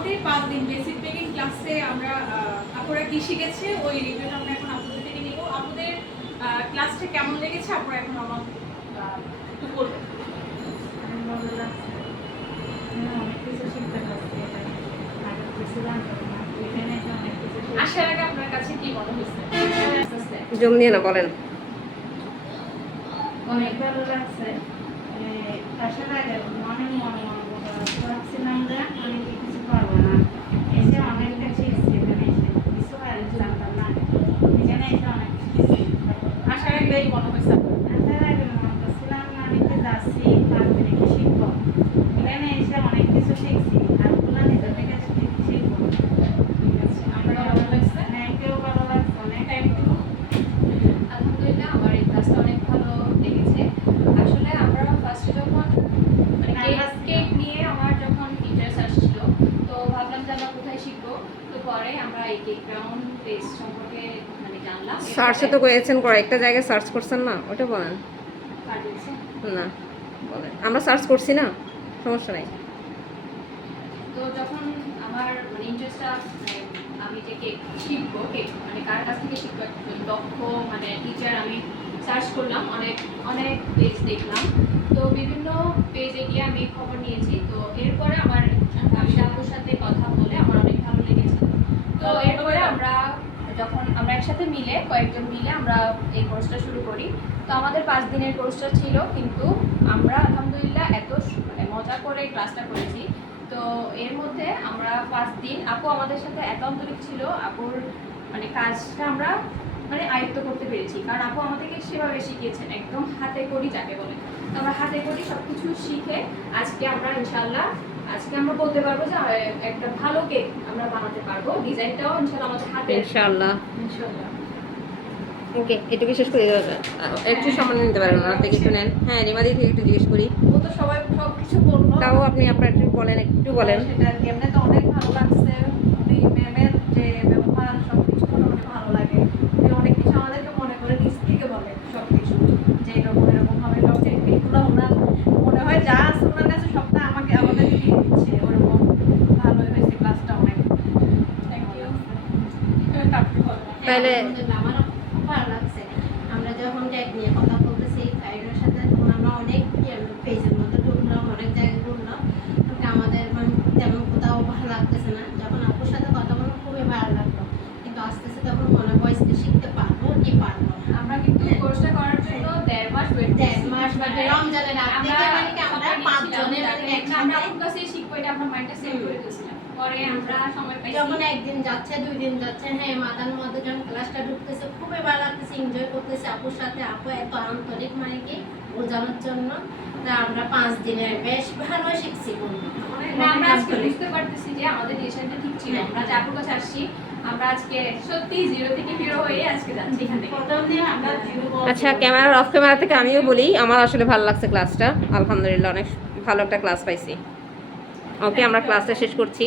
আমাদের 5 দিন basic baking ক্লাসে আমরা আপুরা কি শিখেছে ওই রিভিউটা আমরা এখন আপনাদের থেকে নিব। আপনাদের ক্লাসটা কেমন লেগেছে আপনারা এখন আমার একটু বলবেন। ভালো লাগছে, অনেক কিছু শিখতে পারছি। আগে কিছু জানতাম না, এখানে এসে অনেক কিছু আসার আগে আপনার কাছে কি মনে হয়েছে? জম দিয়ে না বলেন। অনেক ভালো লাগছে। আসার আগে অনেক মনে ভাবছিলাম যে আমি কিছু পারবো না, এসে অনেক কিছু শিখছি। এখানে এসে কিছু জানতাম না, এখানে এসে অনেক কিছু শিখছি। আসার আগেই মনে হয়েছে আসার আগে মনে করছিলাম না আমি তো যাচ্ছি 5 দিনে কি শিখবো, এখানে এসে অনেক কিছু শিখছি। আর ওগুলো নিজের থেকে শিখবো। ঠিক আছে, আমরা ভালো লাগছে। হ্যাঁ, কেউ ভালো লাগছে অনেক। আলহামদুলিল্লাহ আমার এই ক্লাসটা অনেক ভালো লেগেছে। আসলে আমরা ফার্স্টে যখন কেক নিয়ে আমার যখন ইন্টারেস্ট আসছিল, তো ভাবলাম যে আমরা কোথায় শিখবো। তো পরে আমরা এই কেক গ্রাউন্ড পেজ সম্পর্কে জানলাম। সার্চে তো করেছেন, কয়েকটা জায়গায় সার্চ করছেন না, ওটা বলেন না, বলেন। আমরা সার্চ করছি না, সমস্যা নাই। তো যখন আমার ইন্টারেস্টটা আমি যে কেক শিখবো, কেক কার কাছ থেকে শিখবো, দক্ষ টিচার আমি সার্চ করলাম, অনেক অনেক পেজ দেখলাম। তো বিভিন্ন পেজে গিয়ে আমি খবর নিয়েছি। তো এরপরে আমার আপুর সাথে কথা বলে আমার অনেক ভালো লেগেছে। তো এরপরে যখন আমরা একসাথে মিলে কয়েকজন মিলে আমরা এই কোর্সটা শুরু করি। তো আমাদের 5 দিনের কোর্সটা ছিল, কিন্তু আমরা আলহামদুলিল্লাহ এত মজা করে ক্লাসটা করেছি। তো এর মধ্যে আমরা 5 দিন আপু আমাদের সাথে এত আন্তরিক ছিল, আপুর কাজটা আমরা আয়ত্ত করতে পেরেছি। কারণ আপু আমাদেরকে সেভাবে শিখিয়েছেন, একদম হাতে করি যাকে বলে। তো আমরা হাতে করি সব কিছু শিখে আজকে আমরা ইনশাল্লাহ আমরা বলতে পারবো যে একটা ভালো কেক আমরা বানাতে পারবো। ডিজাইনটাও ইনশাল্লাহ আমাদের হাতে ইনশাআল্লাহ। ইনশাল্লাহ। ওকে, এটুকু শেষ করে দেওয়া যায়। একটু সামান নিতে পারেন, ওনার থেকে একটু নেন। হ্যাঁ, রিমাদি থেকে একটু জিজ্ঞেস করি। ও তো সবাই সব কিছু বললো, তাও আপনি আপনার একটু বলেন, একটু বলেন। সেটা এমনি তো অনেক ভালো লাগছে। উনি ম্যামের যে ব্যবহার সবকিছু অনেক ভালো লাগে। উনি অনেক কিছু আমাদেরকে মনে করে নিজ থেকে বলে সবকিছু, যে এরকম এরকম হবে। সব টেকনিকগুলো ওনার মনে হয় যা আছে ওনার কাছে সবটা আমাদেরকে দিয়ে দিচ্ছে। ওরকম ভালোই হয়েছে ক্লাসটা, অনেক থ্যাংক ইউ। তাহলে আমারও খুব ভালো লাগছে। আমরা যখন ট্যাগ নিয়ে কথা বলতেছি গাইডের সাথে, তখন আমরা অনেক পেজের মধ্যে ঢুকলাম, অনেক জায়গায় ঢুকলাম, আমাদের তেমন কোথাও ভালো লাগতেছে না। যখন আপুর সাথে কথা বললাম খুবই ভালো লাগলো, কিন্তু আস্তে আস্তে তখন মনে হয়েছে শিখতে পারবো কি পারবো না। আমরা কিন্তু কোর্সটা করার জন্য 1.5 মাস ওয়েট 1.5 মাস বা রমজানের আগ থেকে আমরা 5 জনের আমরা একসাথে আপুর কাছেই শিখবো, এটা আমরা মাইন্ডটা সেট করে দিয়েছিলাম। পরে আমরা সময় পাইছি, যখন একদিন যাচ্ছে 2 দিন যাচ্ছে, হ্যাঁ মাথার মধ্যে যখন ক্লাসটা ঢুকতেছে খুবই ভালো লাগতেছে, এনজয় করতেছে আপুর সাথে। আপু এত আন্তরিক কি বোঝানোর জন্য। তা আমরা 5 দিনে বেশ ভালো শিখছি। আমরা আজকে বুঝতে পারতেছি যে আমাদের ডিসিশনটা ঠিক ছিল। আমরা যে আপুর কাছে আসছি, আমরা আজকে সত্যি জিরো থেকে হিরো হয়ে আজকে যাচ্ছি এখান থেকে। প্রথম দিন আমরা জিরো আচ্ছা, ক্যামেরার অফ ক্যামেরা থেকে আমিও বলি, আমার আসলে ভালো লাগছে ক্লাসটা। আলহামদুলিল্লাহ, অনেক ভালো একটা ক্লাস পাইছি। ওকে, আমরা ক্লাসটা শেষ করছি।